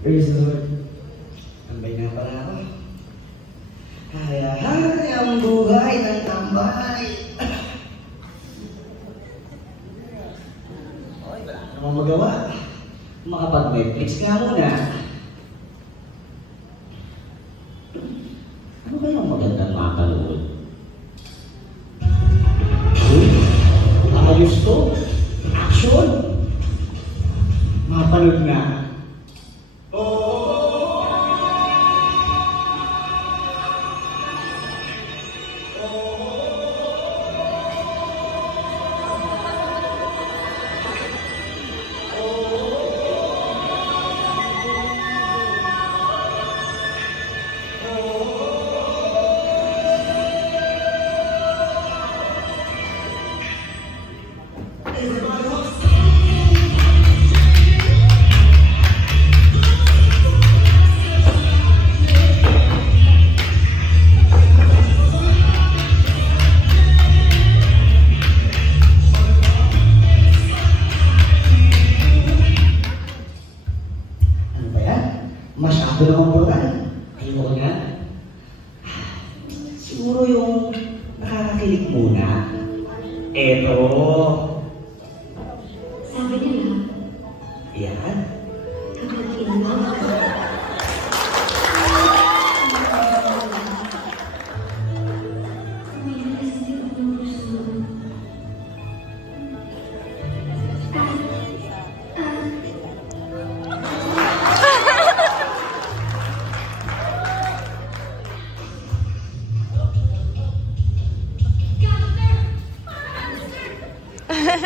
Praise the Lord. Tambay na pala ako. Hayahay ang buhay ng tambay. Oy, wala ka namang magawa. Makapag-Netflix ka muna. Ano kayang magandang makakalood? Uy, ayos to. Action! Mapanood na. Masyado namang brutal. Ayoko nga. Siguro yung nakakakilig muna. Eto. Sabi nila. Yan. Kakakilig mo.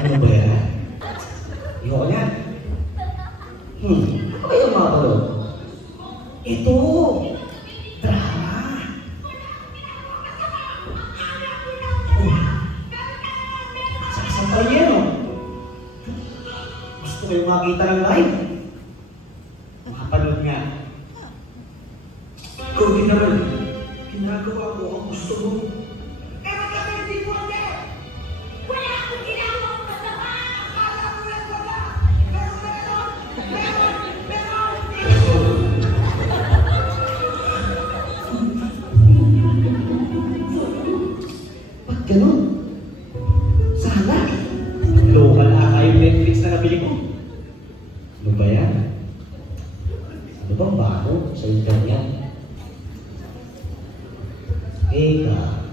Ano ba yan? Ayoko nga. Ano ba yung mga palo? Ito! Drama! Sasampal yan, oh. Gusto ko yung makita ng live. Makapanood nga. Kung di naman, ginagawa ko ang gusto mo. Ganun. Sana. Local ata yung Netflix na nabili ko. Ano ba yan? Ano bang bago sa internet? Eka.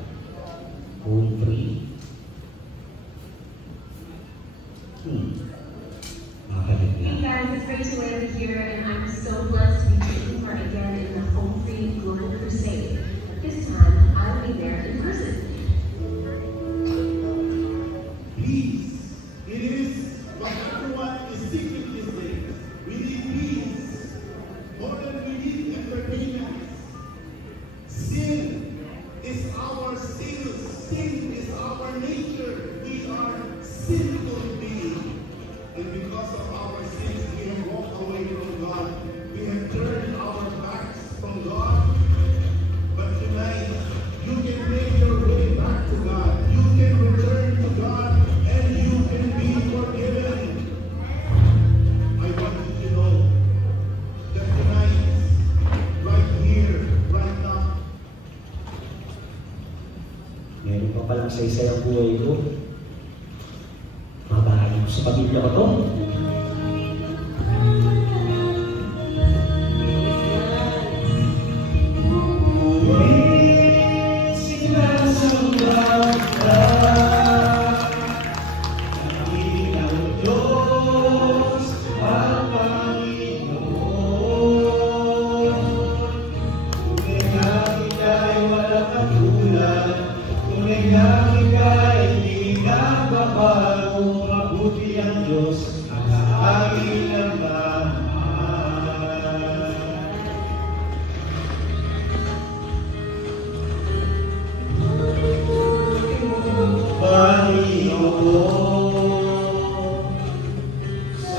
Home free. Makalit na. Hey guys, it's great to have you here, and I'm so blessed to be taking part again in the Home Free Global Crusade. This time, I'll be there in person. Peace. It is what everyone is seeking these days. We need peace. More than we need entertainment. Sin is our sin. Sin is our nature. We are sinful beings. And because of our sins, we have walked away from God. We have turned our backs from God. But tonight, you can make your way back to God. You can return to God. You can be forgiven. I want you to know that tonight, right here, right now, Meron pa palang saysay ang buhay ko. Mabahay ko sa pamilya ko to.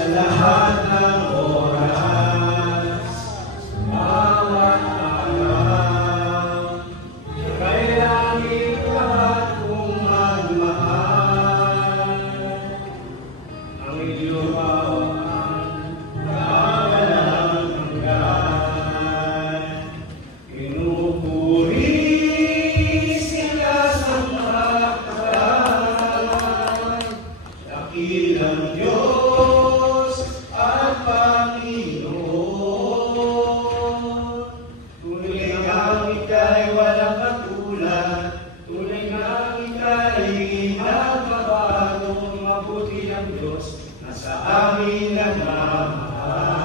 sa lahat ng oras, bawat araw, kay langit lahat kong magmahal. Diyos na sa amin nagmamahal.